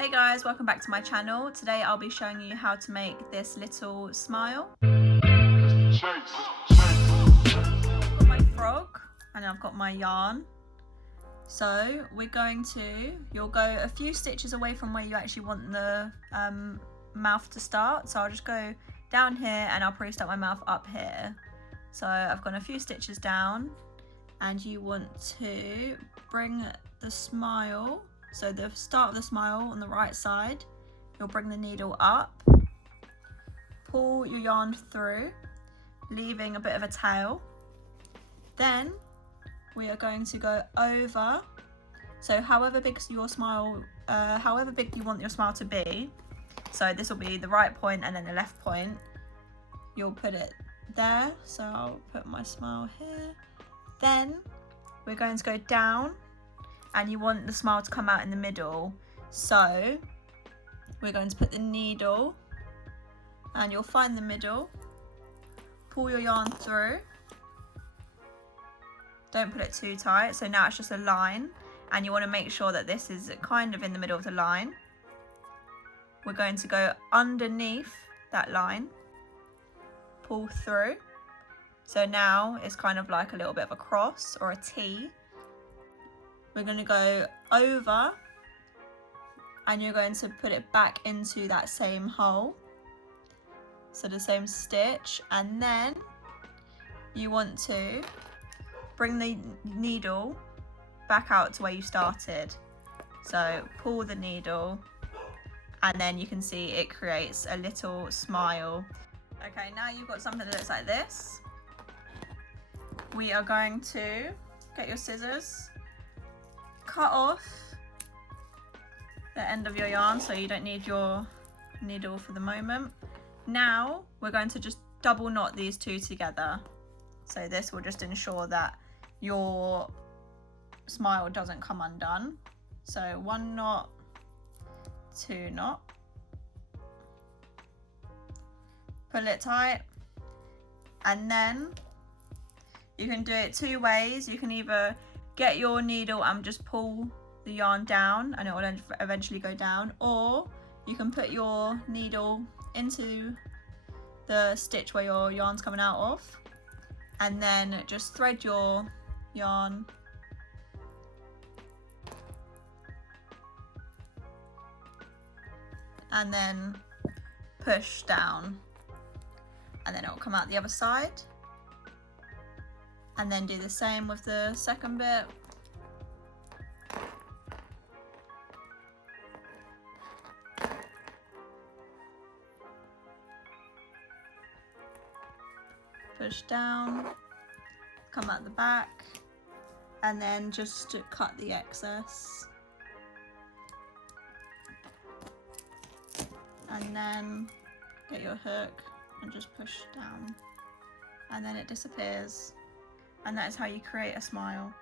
Hey guys, welcome back to my channel. Today I'll be showing you how to make this little smile. I've got my frog and I've got my yarn. So you'll go a few stitches away from where you actually want the mouth to start. So I'll just go down here and I'll probably start my mouth up here. So I've gone a few stitches down and you want to bring the smile, so the start of the smile on the right side, you'll bring the needle up, pull your yarn through, leaving a bit of a tail. Then we are going to go over, so however big your smile, however big you want your smile to be, so this will be the right point and then the left point, you'll put it there. So I'll put my smile here. Then we're going to go down and you want the smile to come out in the middle. So we're going to put the needle and you'll find the middle, pull your yarn through, don't put it too tight. So now it's just a line and you want to make sure that this is kind of in the middle of the line. We're going to go underneath that line, pull through. So now it's kind of like a little bit of a cross or a T. We're going to go over and you're going to put it back into that same hole, so the same stitch, and then you want to bring the needle back out to where you started. So pull the needle and then you can see it creates a little smile. Okay, now you've got something that looks like this. We are going to get your scissors, cut off the end of your yarn so you don't need your needle for the moment. Now we're going to just double knot these two together. So this will just ensure that your smile doesn't come undone. So 1 knot, 2 knot, pull it tight, and then you can do it 2 ways. You can either get your needle and just pull the yarn down and it will eventually go down, or you can put your needle into the stitch where your yarn's coming out of and then just thread your yarn and then push down, and then it will come out the other side. And then do the same with the second bit. Push down, come out the back, and then just cut the excess. And then get your hook and just push down, and then it disappears. And that is how you create a smile.